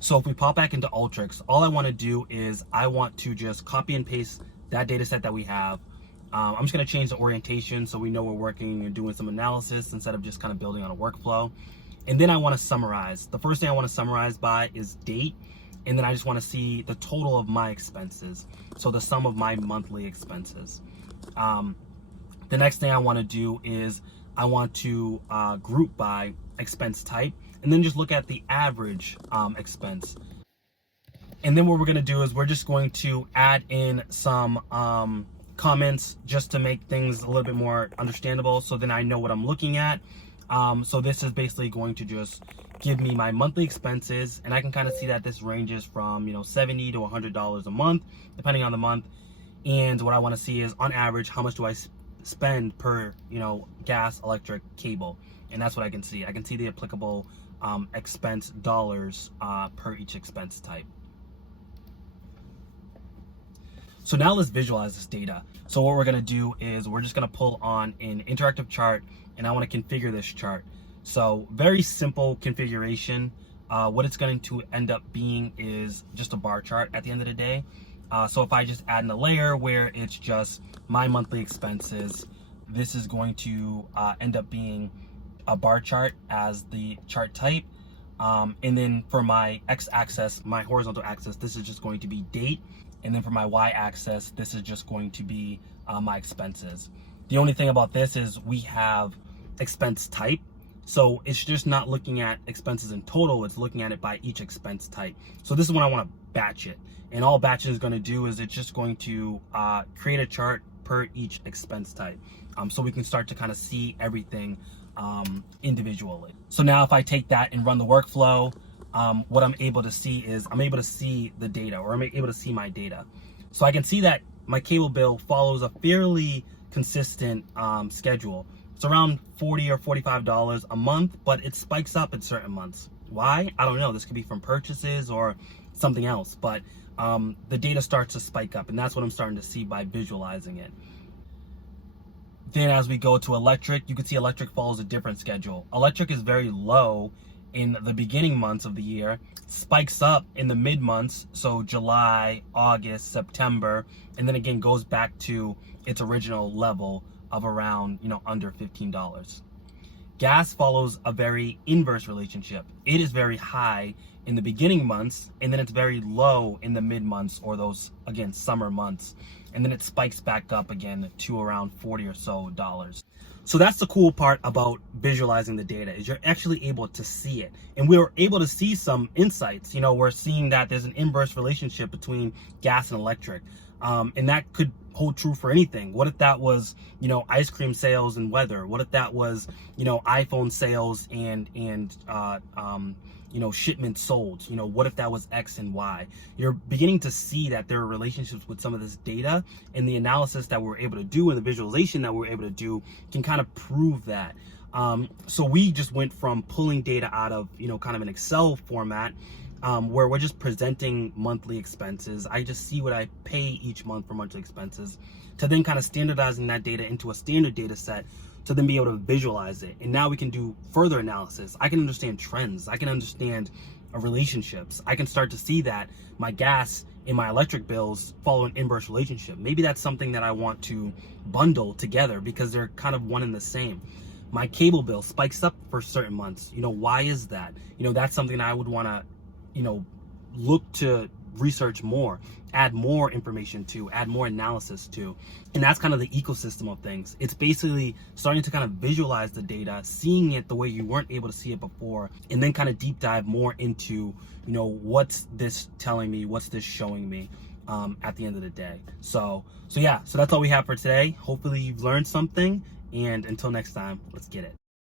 So if we pop back into Alteryx, all I want to do is I want to just copy and paste that data set that we have. I'm just going to change the orientation so we know we're working and doing some analysis instead of just kind of building on a workflow. And then I want to summarize. The first thing I want to summarize by is date. And then I just want to see the total of my expenses. So the sum of my monthly expenses. The next thing I want to do is I want to group by expense type and then just look at the average expense. And then what we're going to do is we're just going to add in some comments just to make things a little bit more understandable, so then I know what I'm looking at. So this is basically going to just give me my monthly expenses, and I can kind of see that this ranges from $70 to $100 a month depending on the month. And what I want to see is on average how much do I spend per gas, electric, cable, and that's what I can see. I can see the applicable expense dollars per each expense type. So now let's visualize this data. So what we're gonna do is we're just gonna pull on an interactive chart, and I wanna configure this chart. So very simple configuration. What it's going to end up being is just a bar chart at the end of the day. So if I just add in a layer where it's just my monthly expenses, this is going to end up being a bar chart as the chart type. And then for my x-axis, my horizontal axis, this is just going to be date. And then for my y-axis, this is just going to be my expenses. The only thing about this is we have expense type. So it's just not looking at expenses in total, it's looking at it by each expense type. So this is when I want to batch it. And all batch is going to do is it's just going to create a chart per each expense type. So we can start to kind of see everything individually. So now if I take that and run the workflow, what I'm able to see is I'm able to see the data, or I'm able to see my data. So I can see that my cable bill follows a fairly consistent schedule. It's around $40 or $45 a month, but it spikes up in certain months. Why? I don't know. This could be from purchases or something else, but the data starts to spike up, and that's what I'm starting to see by visualizing it. Then as we go to electric, you can see electric follows a different schedule. Electric is very low in the beginning months of the year, spikes up in the mid months, so July, August, September, and then again goes back to its original level of around, under $15. Gas follows a very inverse relationship. It is very high in the beginning months, and then it's very low in the mid months, or those, again, summer months. And then it spikes back up again to around $40 or so. So that's the cool part about visualizing the data, is you're actually able to see it. And we were able to see some insights. We're seeing that there's an inverse relationship between gas and electric. And that could hold true for anything. What if that was, ice cream sales and weather? What if that was, iPhone sales and shipments sold? What if that was X and Y? You're beginning to see that there are relationships with some of this data, and the analysis that we're able to do and the visualization that we're able to do can kind of prove that. So we just went from pulling data out of, kind of an Excel format, where we're just presenting monthly expenses. I just see what I pay each month for monthly expenses, to then kind of standardizing that data into a standard data set to then be able to visualize it. And now we can do further analysis. I can understand trends. I can understand relationships. I can start to see that my gas and my electric bills follow an inverse relationship. Maybe that's something that I want to bundle together because they're kind of one and the same. My cable bill spikes up for certain months. Why is that? That's something I would want to look to research more, add more information to, add more analysis to. And that's kind of the ecosystem of things. It's basically starting to kind of visualize the data, seeing it the way you weren't able to see it before, and then kind of deep dive more into, what's this telling me, what's this showing me at the end of the day. So that's all we have for today. Hopefully you've learned something, and until next time, let's get it.